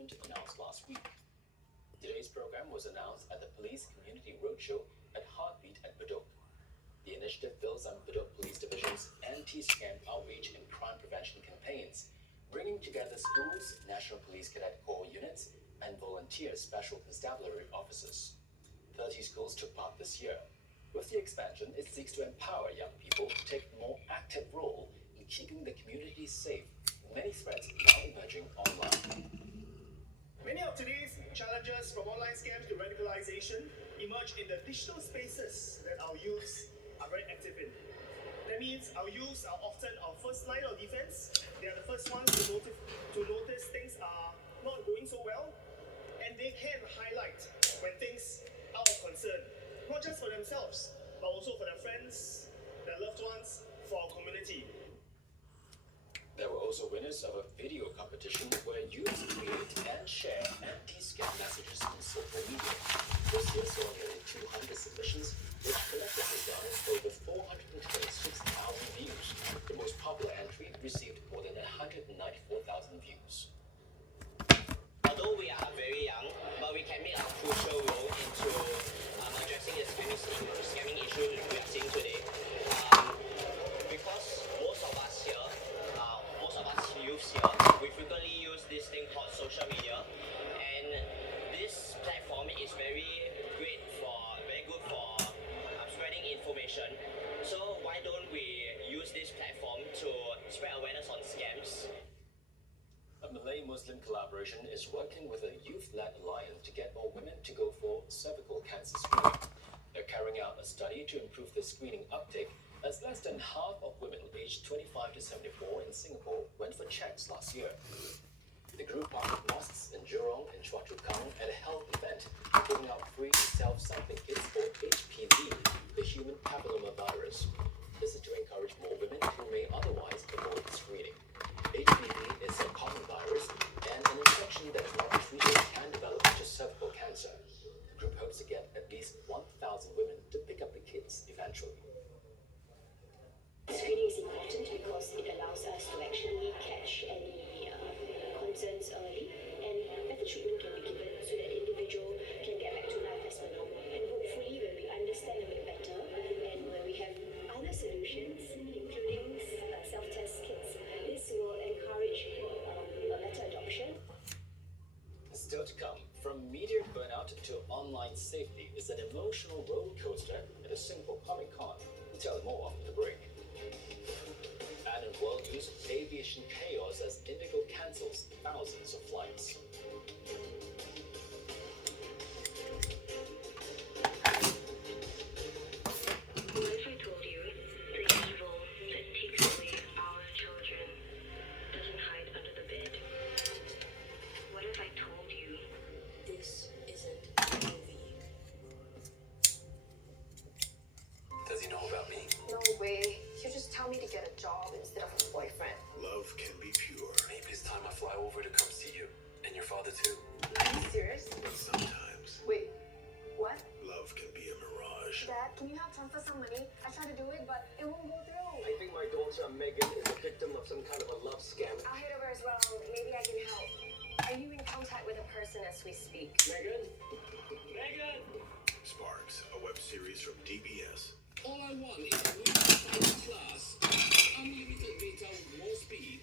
recruitment announced last week. Today's program was announced at the Police Community Roadshow at Heartbeat at Bedok. The initiative builds on Bedok Police Division's anti-scam outreach and crime prevention campaigns, bringing together schools, National Police Cadet Corps units, and volunteer Special Constabulary officers. 30 schools took part this year. With the expansion, it seeks to empower young people to take a more active role in keeping the community safe. Many threats now emerging online. Many of today's challenges, from online scams to radicalization, emerge in the digital spaces that our youths are very active in. That means our youths are often our first line of defense. They are the first ones to notice things are not going so well, and they can highlight when things are of concern, not just for themselves, but also for their friends, their loved ones, for our community. There were also winners of a video competition where youths create and share anti-scam messages on social media. This year saw nearly 200 submissions, which collectively garnered over 426,000 views. The most popular entry received more than 194,000 views. Although we are very young, but we can make a crucial role into addressing the scamming issue we are seeing today. Because most of us youths here, we frequently use this thing called social media, and this platform is very good for spreading information. So why don't we use this platform to spread awareness on scams? A Malay-Muslim collaboration is working with a youth-led alliance to get more women to go for cervical cancer screening. They're carrying out a study to improve the screening uptake, as less than half of women aged 25 to 74 in Singapore went for checks last year. The group partnered mosques in Jurong and Choa Chu Kang at a health event, giving out free self-sampling kits for HPV, the human papillomavirus. This is to encourage more women who may otherwise avoid screening. HPV is a common virus, and an infection that is not treated can develop into cervical cancer. The group hopes to get at least 1,000 women to pick up the kits eventually. Screening is important because it allows us to actually catch any concerns early, and better treatment can be given so that the individual can get back to life as per normal. And hopefully, when we understand a bit better and when we have other solutions, including self-test kits, this will encourage a better adoption. Still to come, from media burnout to online safety is an emotional roller coaster at a Singapore Comic-Con. Tell more after the break. And in world news, aviation chaos as Indigo cancels thousands of flights. What if I told you the evil that takes away our children doesn't hide under the bed? What if I told you This isn't a movie. Does he know about me? No way. He'll just tell me to get a job instead of a boyfriend. Love can be pure, Maybe it's time I fly over to come see you. And your father too. Are you serious? but sometimes Wait, what? love can be a mirage. Dad, can you help transfer some money? I tried to do it, but it won't go through. I think my daughter Megan is a victim of some kind of a love scam. I'll head over as well. Maybe I can help. Are you in contact with a person as we speak? Megan? Megan! Sparks, a web series from DBS. All I want is a class, unlimited data with more speed,